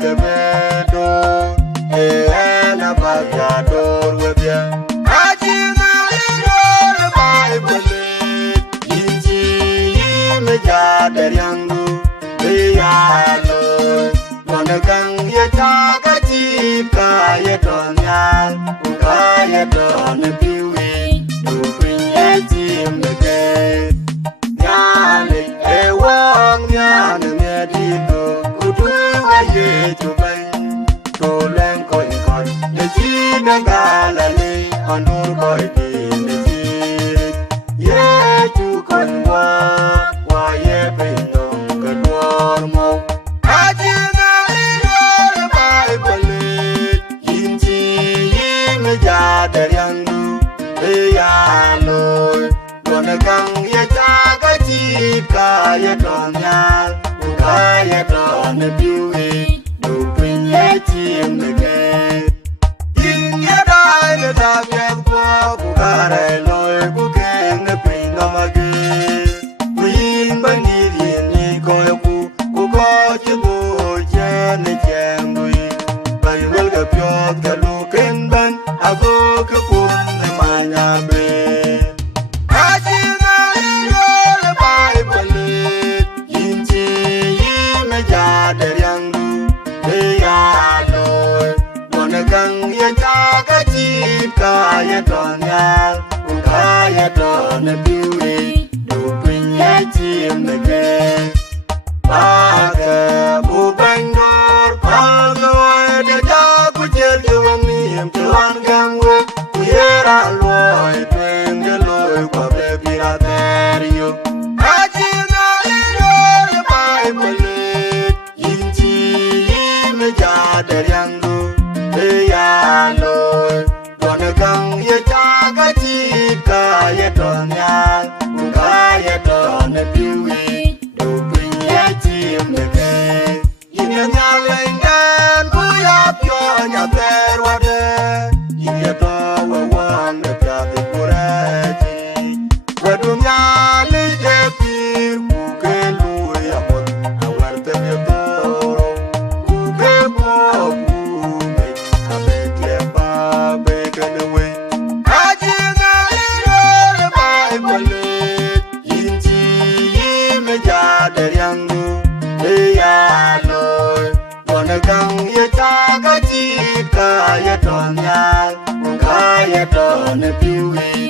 ke bedo na bagado webia ajina iro Bible inji me jada yangu yalo wanagang ye takati kaya donyal kaya don biwi do pinye mege nyale ewang nyane medido kudu aye chubai to len koi koi le jina gala le anur koi le ji ye chu kon wa ye pino kador mo ajina iro Bible inji me jada yangu yalo wanagang ye takati kaya donyal kaya don biwi do pinye mege inye dai le tabye ko kare loy ku ken pinga mage win bandiri ni ko ko chibu jene jengui bai wel ga pyot ga lu ken ban ago ka kun ne manya be ajina iro Bible inji me jada yangu yalo wanagang ye takati kaya donyal kaya don biwi do pinye mege Paga bubangor paga de ja kujel juwami tuan gangwe kuyera loy twenge loy kwa bebira terio ajina iro Bible inji me jada yangu yalo wanagang ye takati kaya donyal kaya don biwi do pinye mege ina nyalengan buya pyo nya perwade ina to wan de prate kuraji wadunya le je pir ku ke lu ya mon awarte me toro ku ke ko ku me avec les babe kanwe ajina iro Bible inji me jada yangu yalo wanagang ye takati kaya donyal kaya don biwi